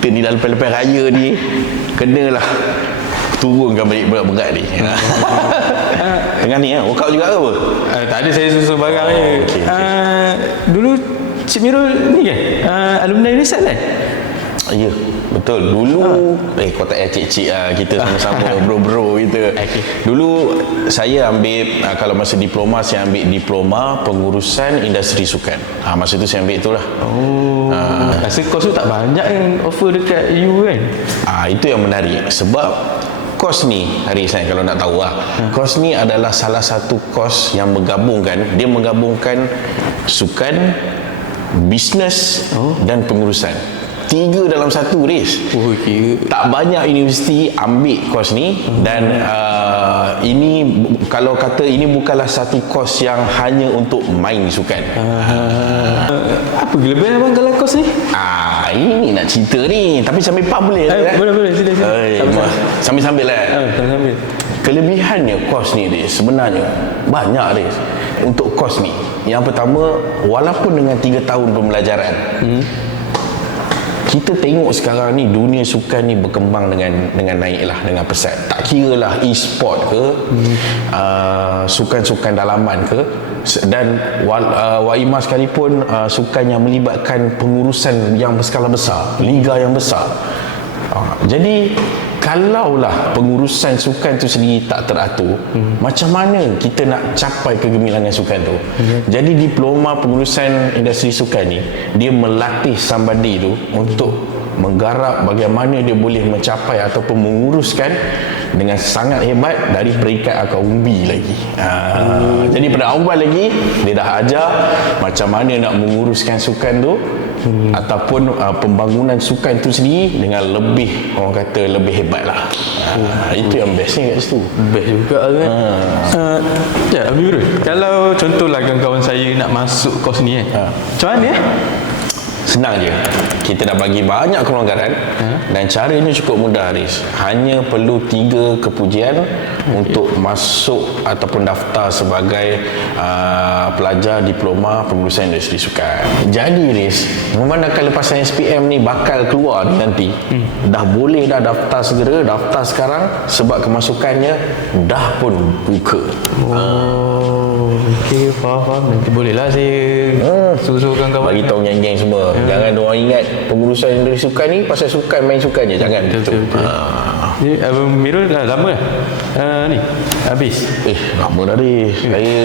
kita ni dah lepas-lepas raya ni kenalah turunkan balik berat-berat ni. Tengah ni workout juga ke apa? Tak ada, saya susun barang je. Okay. Dulu Cik Mirul ni kan alumni Risal kan? Ya, betul. Dulu kau tak payah cik-cik lah, kita sama-sama bro-bro kita. Okay. Dulu saya ambil kalau masa diploma, saya ambil diploma pengurusan industri sukan. Masa tu saya ambil itulah. Rasa kos tu tak banyak yang offer dekat you kan? Itu yang menarik sebab kos ni, Haris kalau nak tahu kos ni adalah salah satu kos yang menggabungkan sukan, bisnes dan pengurusan. 3 dalam 1, Riz. Okay. Tak banyak universiti ambil kos ni. Dan ini kalau kata ini bukanlah satu kos yang hanya untuk main sukan. Apa kelebihan abang kalau kos ni? Ini nak cerita ni, tapi sambil pub boleh Boleh sila. Sambil-sambil lah. Sambil. Kelebihannya kos ni, Riz, sebenarnya banyak, Riz. Untuk kos ni, yang pertama, walaupun dengan 3 tahun pembelajaran, kita tengok sekarang ni dunia sukan ni berkembang dengan naiklah, dengan pesat. Tak kira lah e-sport ke, sukan-sukan dalaman ke, dan Waimah sekalipun sukan yang melibatkan pengurusan yang berskala besar, liga yang besar. Jadi kalaulah pengurusan sukan tu sendiri tak teratur, macam mana kita nak capai kegemilangan sukan tu? Jadi diploma pengurusan industri sukan ni, dia melatih somebody tu untuk menggarap bagaimana dia boleh mencapai ataupun menguruskan dengan sangat hebat dari peringkat akar umbi lagi. Jadi pada awal lagi dia dah ajar macam mana nak menguruskan sukan tu, ataupun pembangunan sukan tu sendiri dengan lebih, orang kata lebih hebat lah. Itu yang bestnya kat situ. Best juga kan. Ya, Amirul, kalau contohlah kawan-kawan saya nak masuk kos ni macam mana Senang je. Kita dah bagi banyak kelonggaran dan caranya cukup mudah, Haris. Hanya perlu 3 kepujian untuk masuk ataupun daftar sebagai pelajar diploma pengurusan industri sukan. Jadi, Haris, memandangkan lepasan SPM ni bakal keluar nanti, dah boleh dah daftar segera, daftar sekarang sebab kemasukannya dah pun buka. Okey, faham. Nanti bolehlah saya suruhkan kawan. Bagi tahu geng-geng semua. Jangan diorang ingat pengurusan industri sukan ni pasal sukan, main sukan je. Jangan. Betul. Jadi Abang Mirul dah lama ni habis. Lama dah ni. Saya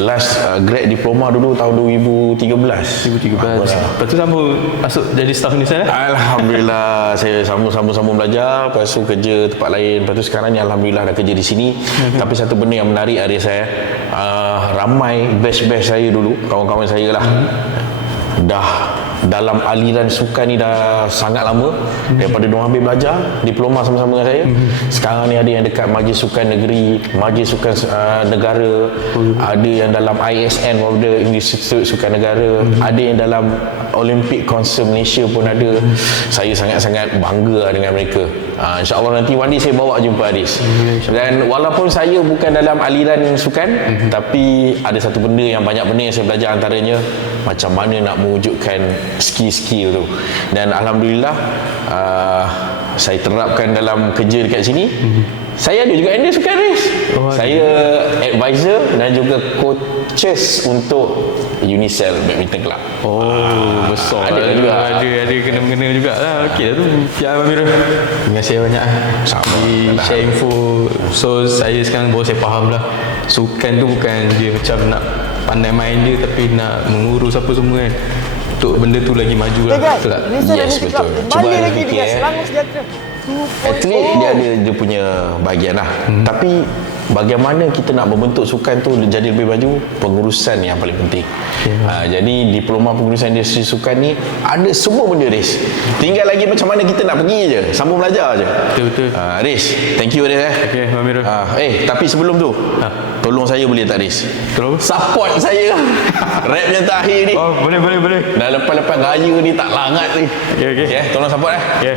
last grad diploma dulu tahun 2013. Lepas tu sambung masuk jadi staff ni saya. Alhamdulillah. Saya sambung belajar, lepas tu kerja tempat lain. Lepas tu sekarang ni alhamdulillah dah kerja di sini. Tapi satu benda yang menarik hari saya, ramai batch saya dulu, kawan-kawan saya lah, dah dalam aliran sukan ni dah sangat lama. Daripada diorang habis belajar diploma sama-sama dengan saya, sekarang ni ada yang dekat Majlis Sukan Negeri, Majlis Sukan Negara, ada yang dalam ISN, World Institute Sukan Negara, ada yang dalam Olympic Council Malaysia pun ada. Saya sangat-sangat bangga dengan mereka. InsyaAllah nanti one day saya bawa jumpa Haris. Dan walaupun saya bukan dalam aliran sukan, tapi ada satu benda yang banyak benda yang saya belajar, antaranya macam mana nak mewujudkan skill-skill tu. Dan alhamdulillah saya terapkan dalam kerja dekat sini. Saya ada juga handle sukan, Haris. Saya advisor dan juga coaches untuk Unicel Badminton Club. Besar. Ada juga. Ada kena-kena juga lah. Okey dah tu. Ya, Abang Mirul, terima kasih banyak Sama. share info. So saya sekarang baru saya faham lah, sukan tu bukan dia macam nak pandai main dia, tapi nak mengurus apa semua kan, untuk benda tu lagi maju lah. Betul tak? Yes, betul. Cuba lagi fikir, dengan Selangor Sejahtera. atlet dia ada dia punya bahagian lah. Tapi bagaimana kita nak membentuk sukan tu jadi lebih maju, pengurusan yang paling penting. Jadi diploma pengurusan industri sukan ni ada semua benda, Riz. Tinggal lagi macam mana kita nak pergi je, sambung belajar je. Betul. Riz, thank you, Riz. Okey, Abang Mirul. Tapi sebelum tu, tolong saya boleh tak, Riz? Tolong? Support saya rap yang terakhir ni. Boleh. Dah lepas-lepas raya ni tak langat ni. Okey. Tolong support. Okay.